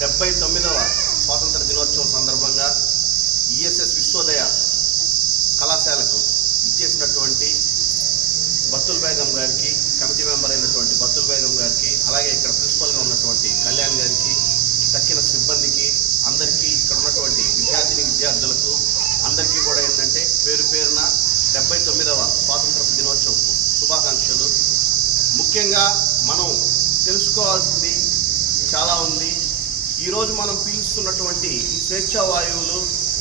డెబ్బై తొమ్మిదవ స్వాతంత్ర దినోత్సవం సందర్భంగా ఈఎస్ఎస్ విశ్వోదయ కళాశాలకు ఇచ్చేసినటువంటి బత్తుల్ బేగం గారికి కమిటీ మెంబర్ అయినటువంటి బత్తుల్ బేగం గారికి అలాగే ఇక్కడ ప్రిన్సిపల్గా ఉన్నటువంటి కళ్యాణ్ గారికి తక్కిన సిబ్బందికి అందరికీ ఇక్కడ ఉన్నటువంటి విద్యార్థిని విద్యార్థులకు అందరికీ కూడా ఏంటంటే పేరు పేరున డెబ్బై తొమ్మిదవ స్వాతంత్ర దినోత్సవం శుభాకాంక్షలు. ముఖ్యంగా మనం తెలుసుకోవాల్సింది చాలా ఉంది. ఈరోజు మనం పీలుస్తున్నటువంటి ఈ స్వేచ్ఛా వాయువులు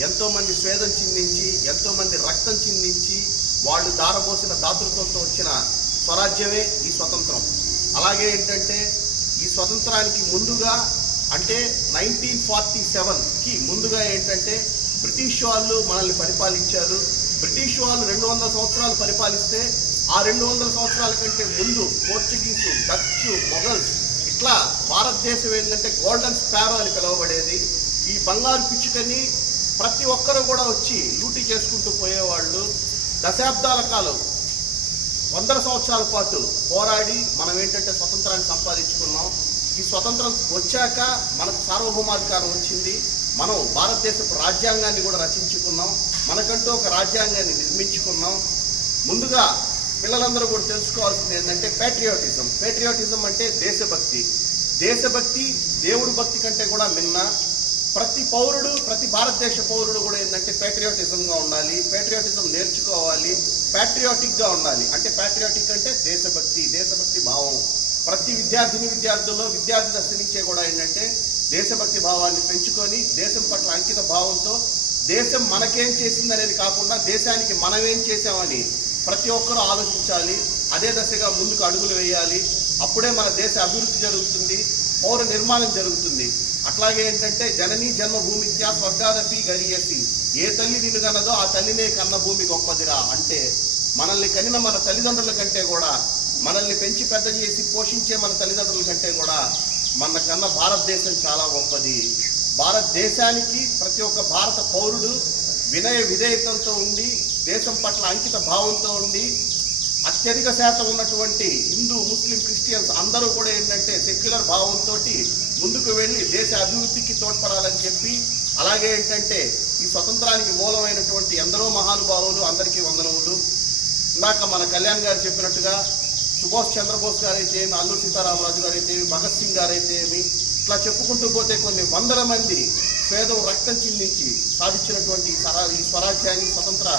ఎంతోమంది స్వేదం చిందించి ఎంతోమంది రక్తం చిందించి వాళ్ళు దారపోసిన దాతృత్వంతో వచ్చిన స్వరాజ్యమే ఈ స్వతంత్రం. అలాగే ఏంటంటే ఈ స్వతంత్రానికి ముందుగా అంటే నైన్టీన్ ఫార్టీ సెవెన్కి ముందుగా ఏంటంటే బ్రిటిష్ వాళ్ళు మనల్ని పరిపాలించారు. బ్రిటిష్ వాళ్ళు రెండు వందల సంవత్సరాలు పరిపాలిస్తే ఆ రెండు వందల సంవత్సరాల కంటే ముందు పోర్చుగీసు డచ్ మొఘల్స్ ఇట్లా భారతదేశం ఏంటంటే గోల్డెన్ స్పారో అని పిలువబడేది. ఈ బంగారు పిచ్చుకని ప్రతి ఒక్కరు కూడా వచ్చి లూటీ చేసుకుంటూ పోయేవాళ్ళు. దశాబ్దాల కాలం వందల సంవత్సరాల పాటు పోరాడి మనం ఏంటంటే స్వతంత్రాన్ని సంపాదించుకున్నాం. ఈ స్వతంత్రం వచ్చాక మనకు సార్వభౌమాధికారం వచ్చింది. మనం భారతదేశపు రాజ్యాంగాన్ని కూడా రచించుకున్నాం. మనకంటూ ఒక రాజ్యాంగాన్ని నిర్మించుకున్నాం. ముందుగా పిల్లలందరూ కూడా తెలుసుకోవాల్సింది ఏంటంటే పేట్రియాటిజం పేట్రియాటిజం అంటే దేశభక్తి. దేశభక్తి దేవుడి భక్తి కంటే కూడా మిన్న ప్రతి పౌరుడు ప్రతి భారతదేశ పౌరుడు కూడా ఏంటంటే పేట్రియాటిజంగా ఉండాలి పేట్రియాటిజం నేర్చుకోవాలి ప్యాట్రియాటిక్గా ఉండాలి. అంటే ప్యాట్రియాటిక్ అంటే దేశభక్తి దేశభక్తి భావం. ప్రతి విద్యార్థిని విద్యార్థుల్లో విద్యార్థి దశ నుంచే కూడా ఏంటంటే దేశభక్తి భావాన్ని పెంచుకొని దేశం పట్ల అంకిత భావంతో దేశం మనకేం చేసింది అనేది కాకుండా దేశానికి మనమేం చేసామని ప్రతి ఒక్కరూ ఆలోచించాలి అదే దశగా ముందుకు అడుగులు వేయాలి. అప్పుడే మన దేశ అభివృద్ధి జరుగుతుంది పౌర నిర్మాణం జరుగుతుంది. అట్లాగే ఏంటంటే జననీ జన్మభూమిత్యా స్వర్గాదపి గరియసి ఏ తల్లి నిన్ను కన్నదో ఆ తల్లినే కన్న భూమి గొప్పదిరా అంటే మనల్ని కనిన మన తల్లిదండ్రుల కంటే కూడా మనల్ని పెంచి పెద్ద చేసి పోషించే మన తల్లిదండ్రుల కంటే కూడా మన కన్న భారతదేశం చాలా గొప్పది. భారతదేశానికి ప్రతి ఒక్క భారత పౌరుడు వినయ విధేయతలతో ఉండి దేశం పట్ల అంకిత భావంతో ఉండి అత్యధిక శాతం ఉన్నటువంటి హిందూ ముస్లిం క్రిస్టియన్స్ అందరూ కూడా ఏంటంటే సెక్యులర్ భావంతో ముందుకు వెళ్ళి దేశ అభివృద్ధికి తోడ్పడాలని చెప్పి అలాగే ఏంటంటే ఈ స్వతంత్రానికి మూలమైనటువంటి ఎందరో మహానుభావులు అందరికీ వందనములు. ఇందాక మన కళ్యాణ్ గారు చెప్పినట్టుగా సుభాష్ చంద్రబోస్ గారైతే ఏమి అల్లూరి సీతారామరాజు గారైతే ఏమి భగత్ సింగ్ గారైతే ఏమి ఇట్లా చెప్పుకుంటూ పోతే కొన్ని వందల మంది పేదం రక్తం చిందించి సాధించినటువంటి ఈ ఈ స్వరాజ్యాన్ని స్వతంత్ర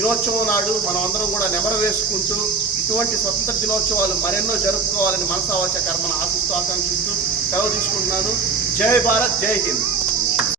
దినోత్సవం నాడు మనం అందరం కూడా నెమర వేసుకుంటూ ఇటువంటి స్వతంత్ర దినోత్సవాలు మరెన్నో జరుపుకోవాలని మనసావాచ కర్మను ఆశిస్తూ ఆకాంక్షిస్తూ సెలవు తీసుకుంటున్నాను. జై భారత్ జై హింద్.